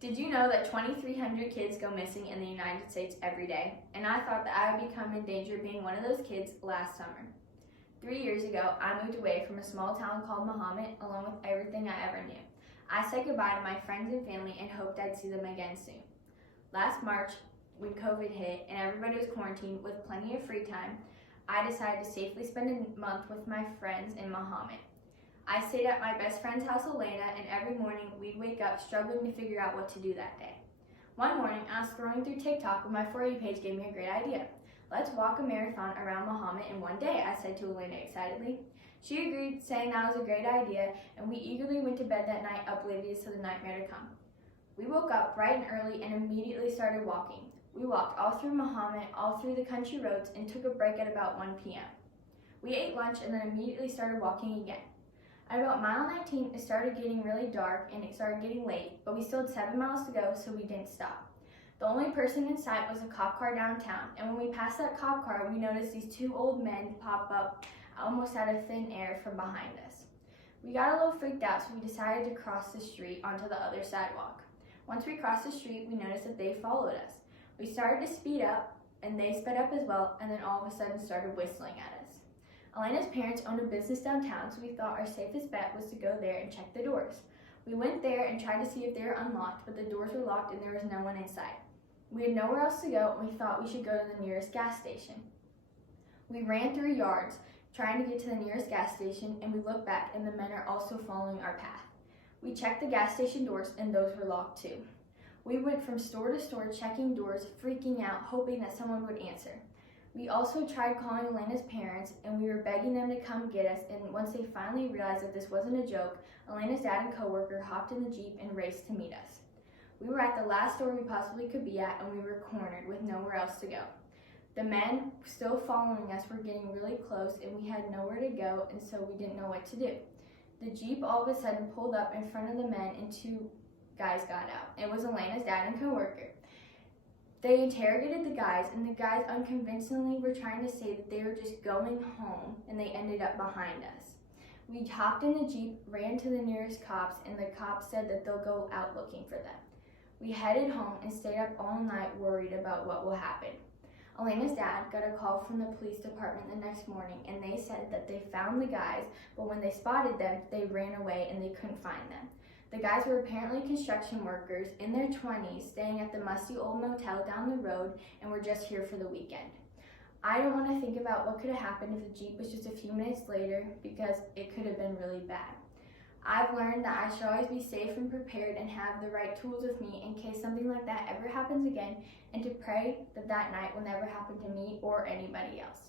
Did you know that 2,300 kids go missing in the United States every day? And I thought that I would become in danger of being one of those kids last summer. 3 years ago, I moved away from a small town called Mahomet along with everything I ever knew. I said goodbye to my friends and family and hoped I'd see them again soon. Last March, when COVID hit and everybody was quarantined with plenty of free time, I decided to safely spend a month with my friends in Mahomet. I stayed at my best friend's house, Elena, and every morning we'd wake up struggling to figure out what to do that day. One morning, I was scrolling through TikTok when my For You page gave me a great idea. Let's walk a marathon around Mahomet in one day, I said to Elena excitedly. She agreed, saying that was a great idea, and we eagerly went to bed that night, oblivious to the nightmare to come. We woke up bright and early and immediately started walking. We walked all through Mahomet, all through the country roads, and took a break at about 1 p.m. We ate lunch and then immediately started walking again. At about mile 19, it started getting really dark and it started getting late, but we still had 7 miles to go, so we didn't stop. The only person in sight was a cop car downtown, and when we passed that cop car, we noticed these two old men pop up almost out of thin air from behind us. We got a little freaked out, so we decided to cross the street onto the other sidewalk. Once we crossed the street, we noticed that they followed us. We started to speed up, and they sped up as well, and then all of a sudden started whistling at us. Elena's parents owned a business downtown, so we thought our safest bet was to go there and check the doors. We went there and tried to see if they were unlocked, but the doors were locked and there was no one inside. We had nowhere else to go, and we thought we should go to the nearest gas station. We ran through yards, trying to get to the nearest gas station, and we looked back, and the men are also following our path. We checked the gas station doors, and those were locked too. We went from store to store checking doors, freaking out, hoping that someone would answer. We also tried calling Elena's parents, and we were begging them to come get us, and once they finally realized that this wasn't a joke, Elena's dad and coworker hopped in the Jeep and raced to meet us. We were at the last store we possibly could be at, and we were cornered with nowhere else to go. The men still following us were getting really close, and we had nowhere to go, and so we didn't know what to do. The Jeep all of a sudden pulled up in front of the men, and two guys got out. It was Elena's dad and coworker. They interrogated the guys, and the guys unconvincingly were trying to say that they were just going home, and they ended up behind us. We hopped in the Jeep, ran to the nearest cops, and the cops said that they'll go out looking for them. We headed home and stayed up all night worried about what will happen. Elena's dad got a call from the police department the next morning, and they said that they found the guys, but when they spotted them, they ran away and they couldn't find them. The guys were apparently construction workers in their 20s, staying at the musty old motel down the road, and were just here for the weekend. I don't want to think about what could have happened if the Jeep was just a few minutes later, because it could have been really bad. I've learned that I should always be safe and prepared and have the right tools with me in case something like that ever happens again, and to pray that that night will never happen to me or anybody else.